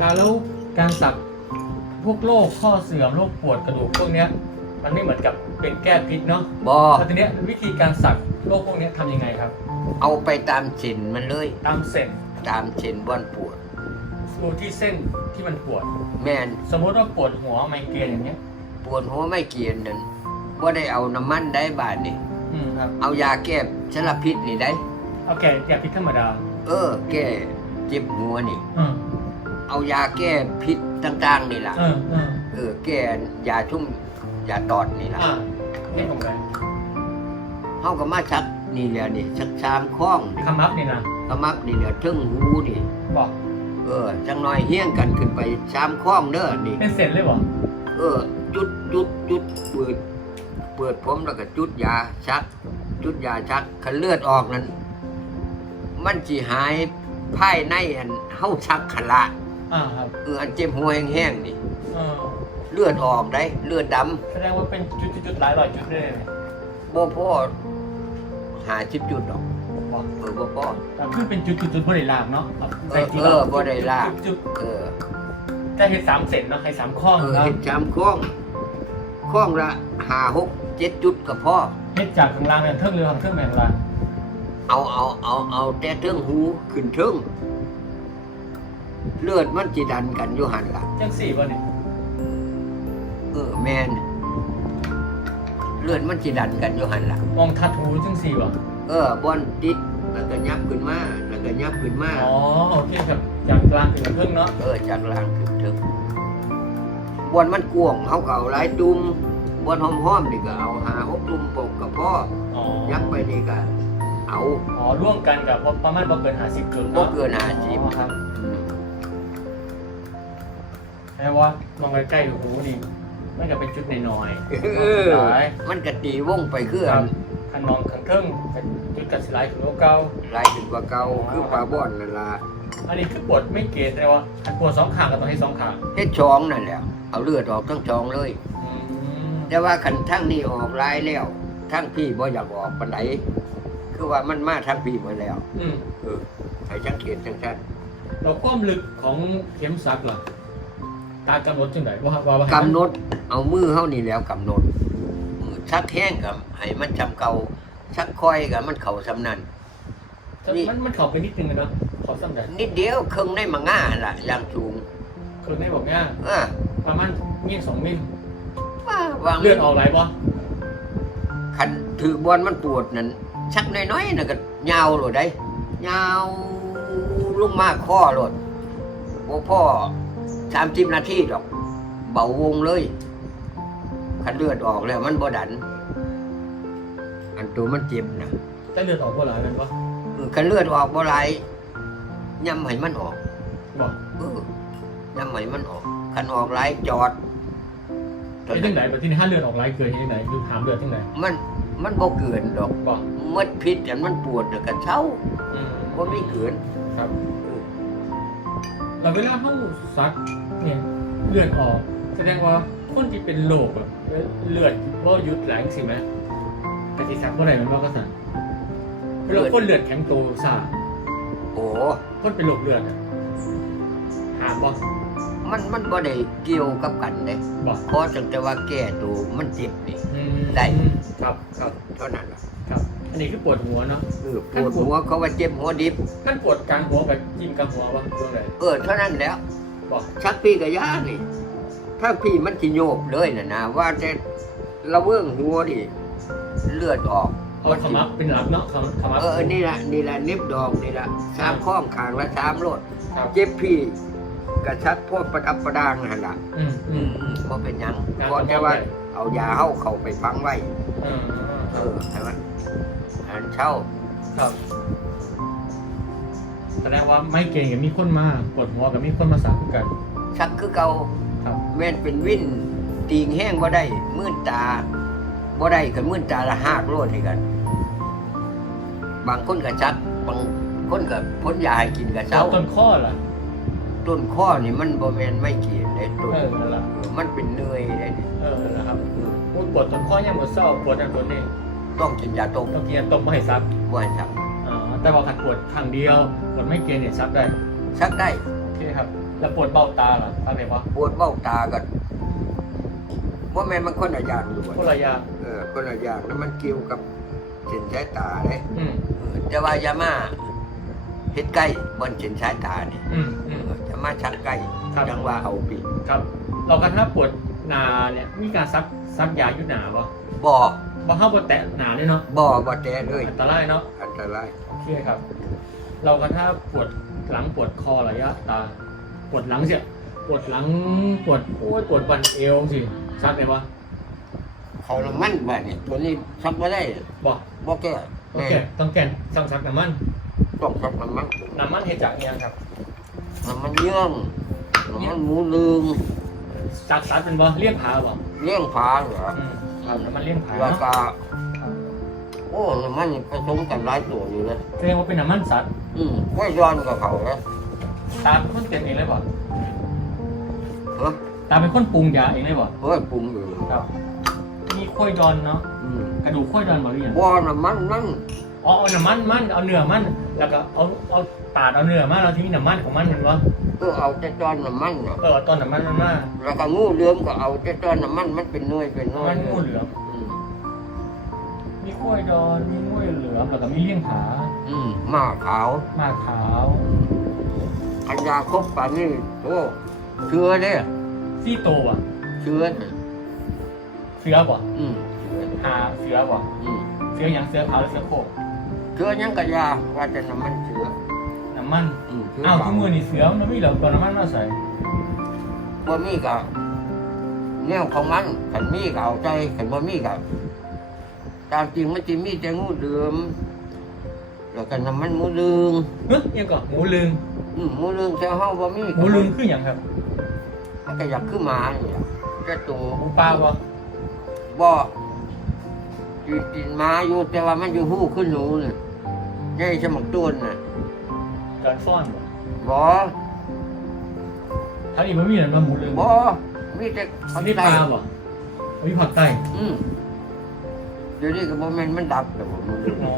ตาแล้วการสักพวกโรคข้อเสื่อมโรคปวดกระดูกพวกเนี้ยมันไม่เหมือนกับเป็นแก้พิษเนาะบอแล้วทีเนี้ยวิธีการสักโรคพวกเนี้ยทำยังไงครับ เอาไปตามเส้นมันเลย ตามเส้นตามเส้นบอนปวดดูที่เส้นที่มันปวด แม่นสมมติว่าปวดหัวไมเกรนอย่างเงี้ย ปวดหัวไม่เกียนนั่นว่าได้เอาน้ำมันได้บาทนี่อืมครับเอายาแก้ชลพิษนี่ได้ เอาแก่ยาพิษธรรมดา เออ แก้เจ็บหัวนี่ อืม เอายาแก้พิษต่างๆนี่ล่ะเออเออเออแก้ยาชุ่มยาตอดนี่ล่ะอ่านี่ผมเลยเฮาก็มาชักนี่แหละนี่ชักชามคล้องนี่คำมับนี่นะกระมับนี่แหละทึ่งหูนี่ บอกเออ จังน้อยเฮี้ยงกันขึ้นไปชามคล้องเด้อนี่ เป็นเส้นเลยบอกเออ จุดจุดจุดเปิด เปิดผมแล้วก็จุดยาชัก จุดยาชักคันเลือดออกนั้น มันสิหายภายในอันเฮาชักขละ อ่าครับเอออันเจ็บหัวแห้งๆนี่เออเลือดออกได้เลือดดำแสดงว่าเป็นจุดจุดๆๆหลายร้อยจุดเลยเนี่ยบ่พอหาชิบจุดดอกบอกเออบ่พอแต่คือเป็นจุดจุดจุดบริลามเนาะแบบเออเออบ่ได้ลาก จุดเออๆแต่เห็ดสามเซนเนาะให้สามข้อเออเนาะเฮ็ดชามคล้องคล้องละห้าหกเจ็ดจุดก็พอเห็ดจากข้างล่างเนี่ยเทิงเรือของเทิงแมงลางเอาเอาเอาเอาแต่เทิงหูขึ้นเทิง เลือดมันจิดันกันอยู่หันล่ะจังสี่ป่ะเนี่ยเออแมนเลือดมันจิดันกันอยู่หันล่ะมองทัดหูจังสี่ป่ะเออบอนติดแล้วก็ยับขึ้นมาแล้วก็ยับขึ้นมาอ๋อโอเคครับจากกลางถึงเทิงเนาะเออจากล่างขึ้นเทิงบอนมันกวงเขาก็เอาหลายตุ่มบอนหอมๆนี่ก็เอาหาหกตุ่มปกกับพ่ออ๋อยับไปนี่ก็เอาอ๋อร่วมกันกับประมาณบ่เกินห้าสิบกึ่งบ่เนาะเกินห้าสิบอ๋อครับ แปลว่ามองใกล้ๆหูนี่มันก็เป็นจุดน้อยๆเออหลายมันก็ตีวงไปคือคอัรับนคันมองข้างเทิงเป็นจุดกัดสิไลถึงเก่าหลายถึงกว่าเก่าคือปลาบ่อนนั่นล่ะอันนี้คือปวดไม่เกตแต่ว่าอันปวดสองข้างก็ต้องให้สองข้างเฮ็ดช้องนั่นแหละเอาเลือดออกทั้งช้องเลยอืมแต่ว่าคันทั้งนี้ออกหลายแล้วทั้งพี่บ่อยากออกปานใดคือว่ามันมาทั้งพี่หมดแล้ว อืมเออให้จังเขียนจังซั่นเราความลึกของเข็มสักล่ะ ตากำหนดจังไดว่าว่าว่าให้กำมันหนดเอามือเฮานี่แล้วกำหนดเออชักแห้งกับให้มันจำเก่าชักคอยกับมันเข้าสำนันนี่มันมันเข้าไปนิดนึงอะเนาะขอซ้ำได้นิดเดียวครึ่งได้มาง่าล่ะอย่างสูงคือไม่บอกง่ายเออประมาณมิลสองมิลว่าวางเลือดออกไหลบ่คันถือบอลมันปวดนั่นชักน้อยๆน่ะก็ยาวโลดได้ยาวลงมาข้อโลดบ่พ่อ 30นาทีดอก เบาวงเลยคันเลือดออกแล้วมันบ่ดัน อันตัวมันเจ็บนะแต่เลือดออกบ่หลายแมันบ่เออคันเลือดออกบ่ไหลายย่ำให้มันออกบ่เออย่ำให้มันออกคันออกไหลายจอด ไอ้จังไดบัดที่นี่ถ้าเลือดออกไหลเกินจังไดดูถามเลือดจังไดมันมันบ่เกินดอกบ่มดพิษอันมันปวดน่ะก็เช้าอืมบ่มีเกินครับ แล้วเวลาเฮาซักเนี่ยเลือดออก แสดงว่าคนที่เป็นโรคแบบเลือดบ่หยุดไหลจังซี่แหมก็สิซักบ่ได้แมันบ่ก็สั่นเวลาคนเลือดแข็งตัวซ่าโอ้คนเป็นโรคเลือดอะหามบ่มันมันบ่ได้เกี่ยวกับกันเด้บ่ขอจังแต่ว่าแก้ตัวมันเจ็บนี่อืมได้ครับครับเท่านั้นล่ะครับ อันนี้คือปวดหัวเนาะเออปวดหัวเขาว่าเจ็บหัวดิบท่านปวดกลางหัวกับจิ้มกลางหัวบ่ช่วงไหนเออเท่านั้นแล้วบ่ชักพี่กับยานี่ถ้าพี่มันสิโยบเลยน่ะนะว่าแต่ระเบื้องหัวดิเลือดออกเอาขมับเป็นหลักเนาะขมับขมับเออนี่ละนี่ละนิบดอกนี่ละสามข้อมขางละสามโลดครับเจ็บพี่กระชักพวกประดับประดางนั่นล่ะอืมอืมบ่เป็นหยังการเพราะแต่ว่าป้องกันเอายาเฮาเข้าไปฟังไว้เออเออให้มั นอันเช่า ครับ แสดงว่าไม่เก่งกับมีคนมาปวดหัวกับมีคนมาสั่งกัน ชักคือเก่าครับ แม่นเป็นวินตีงแห้งบ่ได้มื่นตาบ่ได้ก็มื่นตาละหากโลดให้กัน บางคนก็ชักบางคนก็พ้นยาให้กินก็เอาเช้าต้นข้อล่ะต้นข้อนี่มันบ่แม่นไม่เกียนได้ต้นเออนั่นล่ะเออมันเป็นเนื่อยได้นี่เออนะครับปวดปวดต้นข้อย่างหมดเศร้าปวดนั่นปวดนี่ ต้องกินยาต้มต้องกินยาต้มมาให้ซับบ่ให้ชักอ๋อแต่ว่าขัดปวดข้างเดียวปวดไม่เก่งเนี่ยซับได้ชักได้คเคครับ แล้วปวดเบ้าตาเหรอทำไมวะปวดเบ้าตากันว่าแม่นมันคนละอย่างอยู่คนบ่ละอยางเออคนละอย่างแล้วมันเกี่ยวกับเส้นสายตาเลยอืมเออแต่ว่ายามาเฮ็ดใกล้บนเส้นสายตาเนี่ยอืมอืมจะมาชักใกล้ครับจังว่าเอาปีครับเรากันถ้าปวดหนาเนี่ยมีการซักซักยาอยู่หนาปะบ่ บ่เข้าบ่แตะหนาเลยเนาะบ่บ่แต่เลยอันตรายเนาะอันตรายโอเคครับ เรากันถ้าปวดหลังปวดคอระยะตาปวดหลังเสียปวดหลังปวดโอ้ยปวดบันเอวสิซักไหมวะเขาน้ำมันบ่นี่ตัวนี้ซักบ่ได้บอกบ่แก้โอเคต้องแก่นสั่งซักน้ำมันต้องซักน้ำมันน้ำมันเฮดจากอิหยังครับน้ำมันเยื่องน้ำมันหมูลืงซักซักเป็นบ่เลี้ยงผาบ่เลี้ยงผาเหรออืม ครับน้ำมันเลี้ยงผาแล้วเนาะก็โอ้น้ำมันผสมกันหลายตัวอยู่เลยแสดงว่าเป็นน้ำมันสัตว์อืมไว้ย้อนกับเขานะตาเป็นคนเตรียมเองเลยบ่เฮ้ยตาเป็นคนปรุงยาเองเลยบ่เฮ้ยปรุงอยู่ครับมีข้อยดอนเนาะอืมกระดูกข้อยดอนบ่หรือยังบ่น้ำมันมันอ๋อเอาน้ำมันมันเอาเนื้อมัน แล้วก็เอาเอาตาดเอาเนื้อมันเราที่มีน้ำมันของมันเห็นบ่ก็เอาแต่ตอนน้ำมันน่ะเออเอาตอนน้ำมันมันมาแล้วก็งูเหลือมก็เอาแต่ตอนน้ำมันมันเป็นหน่วยเป็นหน่วยมันงูเหลือมอืมมีข้อยดอนมีงูเหลือมแล้วก็มีเลี้ยงผาอืมหม้าขาวหมากขาวอันยาครบปานนี้โอ้เชื้อเด้ซี่โตอะเชื้อน่ะเสือบ่อืมเชื้อหาเสือบ่อืมเสือหยังเสือขาวหรือเสือโคกเชื้อยังกะยาว่าแต่น้ำมันเชื้อน้ำมันอืมเชื้อ้าวขทุกมือนี่เสือมันไม่เหลือก่อนน้ำมันมาใส่บ่มีก็แนวของมันขันมีก็เอาใจขันบ่มีก็ตามจริงมันจะมีแต่งูเหลือมแล้วก็น้ำมันหมูลืงเฮ้ยยังก่อนหมูลึงอืมหมูลืงแต่เฮาบ่มีหมูลึงคืออย่างครับมันก็อยากขึ้นมานี่ล่ะแต่ตัวหมูปลาบ่บ่กินกินมาอยู่แต่ว่ามันอยู่หู้ขึ้นหนูนี่ใหญ่สมักต้นน่ะการฟ้อนบ่บ่ถ้าอีกมันมีอะไรมาหมูลึงบ่มีแต่อันนี้ปลาบ่อันนี้ผักไต้อืมเดี๋ยวนี้ก็บ่แม่นมันดับแล้วบ่มันลืมอ๋อ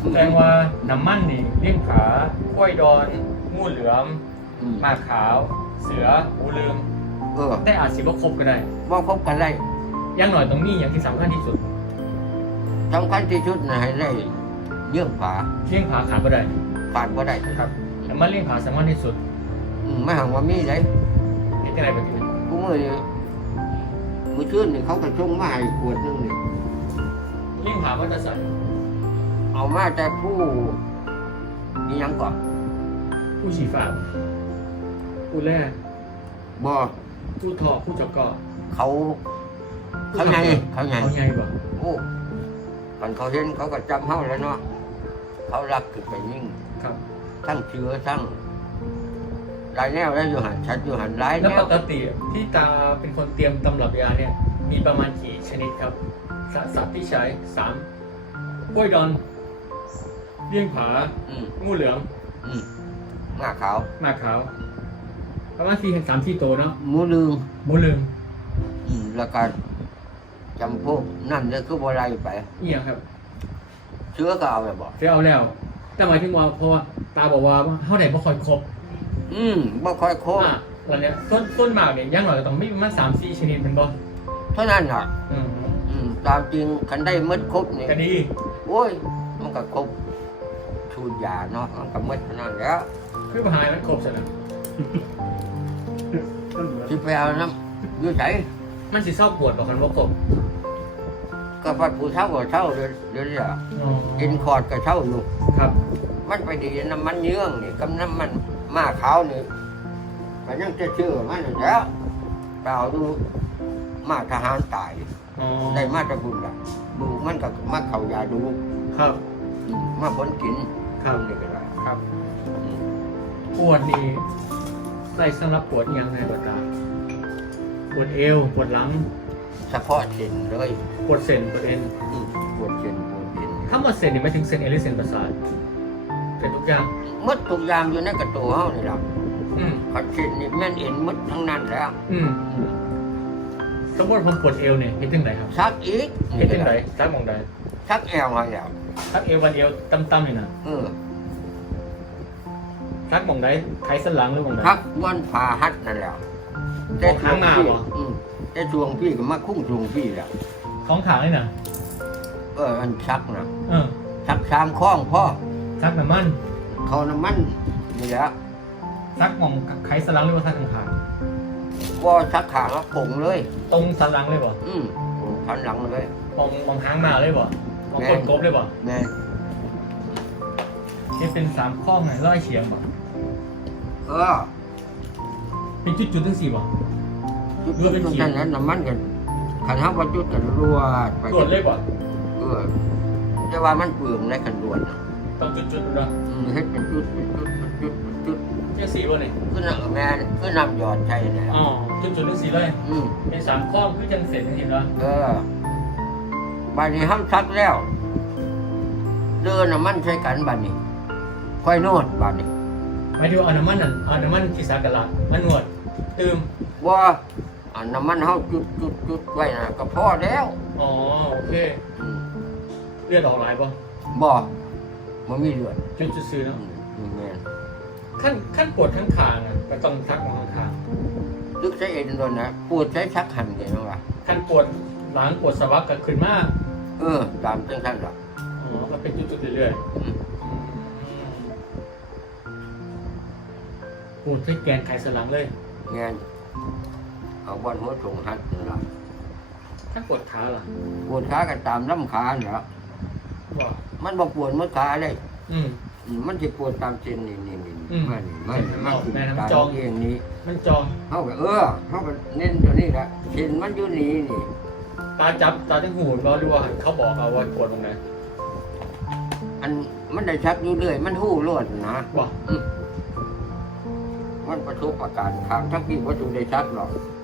แสดงว่าน้ำมันนี่เลี้ยงผาข้อยดอน งูเหลือมอืมหมากขาว เสือหมูลึงเออแต่อาจสิบ่ครบก็ได้บ่คบกันได้อยังหน่อยตรงนี้อย่างที่สำคัญที่สุดสำคัญที่สุดนะให้ได้ เยื่องผาเลี้ยงผาขาดก็ได้ขาดบ่ได้ครับแต่มันเลี้ยงผาสำคัญที่สุดอืมไม่หังว่ามีได้เห็นอะไรแบบนี้กูมื้อนี้มื้อชื่นนี่เขาก็ส่งมาให้ขวดหนึงนี่เลี้ยงผามันจะใส่เอามาแต่ผู้นี่ยังก่อนผู้ฉีฟ้าผู้แร่บ่ผู้ทอผู้จอกอเขา เขาไงเขาไงเขาไงบ่ โอ้คันเขาเห็นเขาก็จำเฮาแล้วเนาะ เขารักขึ้นไปยิ่งครับทั้งเชื้อทั้งหลายแนวแล้วอยู่หันชัดอยู่หันหลายแล้วแนปวกติที่ตาเป็นคนเตรียมตำรับยาเนี่ย มีประมาณกี่ชนิดครับสสัตว์ที่ใช้สามกล้วยดอนเลี้ยงผา อืมงูเหลือมอืมหน้าขาวหมากขาว ประมาณสี่สามที่โตเนาะหมูลืงหมูเหลืองอืมแล้วก็จำพวกนั่นเลยคือบ่ไรไปอีหยังครับ เชื้อก็เอาไปบ่เสียเอาแล้ว แต่หมายถึงว่าเพราะว่าตาบอกว่าเท่าไหร่บ่ค่อยครบอืมบ่ค่อยโค้งอะแล้วเนี่ยต้นต้นหมากเนี่ยอยังหน่อยก็ต้องมีประมาณสามสี่ชนิดเป็นบ่เท่านั้นน่ะอืมอืมตามจริงคันได้หมดครบนี่ก็ดีโอ้ย มันก็ครบชูดยาเนาะมันก็หมดเท่านั้นแล้วคือปัญหามันครบสินะสิไปเอาน้ำอยู่ไสมันสิเศร้าปวดบอกกันว่าครบ ก็พัดผู้เช่าก็เช่าเดี๋ยวเดี๋ยวนี้อะอ๋อกินคอร์ดก็เช่าอยู่ ครับ มันไปดีน้ำมันเยื่องนี่กับน้ำมันมาขาวนี่มันยังจะเชื่อมันอยู่แล้วไปเอาดูมาทหารตายอ๋อได้มาตะบุญละดูมันก็มาเขายาดูครับอืมมาผลกินครับนี่ก็ได้ครับอืมปวดนี่ใส่สำหรับปวดอิหยังไงปวดตาปวดเอวปวดหลัง เฉพาะเส้นเลยปวดเส้นปวดเอ็นอืมปวดเส้นปวดเอ็นถ้าหมดเส้นนี่ไม่ถึงเส้นเอหรือเส้นประสาทเป็นทุกอย่างหมดทุกอย่างอยู่ในกระตัวเฮานี่ล่ะอืมขัดเส้นนี่แม่นเอ็นหมดทั้งนั้นแล้วอืมอืมสมมติผมปวดเอวเนี่ยเห็นถึงไหนครับชักอีกเห็นถึงไหนซ้ายมองใดชักแอวมาแล้วทักเอววันเอวต่ำๆนี่นะเออซักหมองใดไขสันหลังหรือหมองใดพักวันผ่าหัดนั่นแหละของข้างหน้าพี่เหรออืม แต่ช่วงพี่ก็มาคุ้งช่วงพี่แหละของขางนี่น่ะเอออันชักนะเออชักสามข้องพ่อซักน้ำมันเขาน้ำมันนี่แหละซักหมองไขสันหลังหรือว่าซักข้างขางก็ชักขางแล้วผงเลย ตรงสันหลังเลยบ่อืมผงทันหลังเลยมองมองหางมาเลยบ่มองแม่กดกบเลยบ่แม่นี่เป็นสามข้องไงร้อยเฉียงบ่เออเป็นจุดๆทั้งสี่บ่ จุดเรือเป็นตรงขีดนั้นน้ำมันกันขันห้าวันจุดกันรวดไปตรวจเลยบ่เออแต่ว่ามันเปลืองในขันรวดนะต้องจุดๆดูนะอืมเฮ็ดเป็นจุดเป็นจุดเป็นจุดเป็นจุดเจ้าสี่บ่นี่ขึ้นน้ำแม่ขึ้นนำหยอดใช่เนี่ยอ๋อจุดๆทั้งสี่เลยอืมเป็นสามข้องคือจังเสร็จเห็นบ่เออบัดนี้ห้ามซักแล้ว เดินน้ำมันใช้กันบัดนี้ค่อยโนดบัดนี้หมายถึงเอาน้ำมันนั่นเอาน้ำมันที่สักละมันนวด ตืมว่า อันน้ำมันเฮาจุดจุดจุดไว้นะก็พอแล้วอ๋อโอเคอืมเลือดออกหลายป่ะบ่มันมีเลือดจนซื้อๆอืเนาะมแม่นขั้นขั้นปวดทั้งคางอะก็ต้องทักของข้างลึกใช้เอ็นโดนนะปวดใช้ชักหันเลยนะวะขั้นปวดหลังปวดสะบักก็ขึ้นมาเออ ตามจังท่านหรอกอ๋อก็เป็นจุดๆเรื่อยอืม ๆปวดที่แกนไขสันหลังเลย แม่น เอาบอลหัวถงหัดนี่ล่ะขั้นปวดขาล่ะปวดขากันตามลำขาเนี่ยว่ามันบ่ปวดเมื่อขาเลยอืมอืม มันจะปวดตามเส้นนี่นี่นี่อืมมันมันมันคือแม่น้ำตามจอง เองนี้มันจองเขาก็เออเขาก็เน้นตัวนี้แหละเส้นมันอยู่นี่นี่ตาจับตาทั้งหูเราดูว่าเขาบอกเอาว่าปวดตรงไหนอันมันได้ชักอยู่เรื่อยมันหู้รวดนะว่ามันประสบอาการข้างทั้งที่วัตถุได้ชักหรอกอ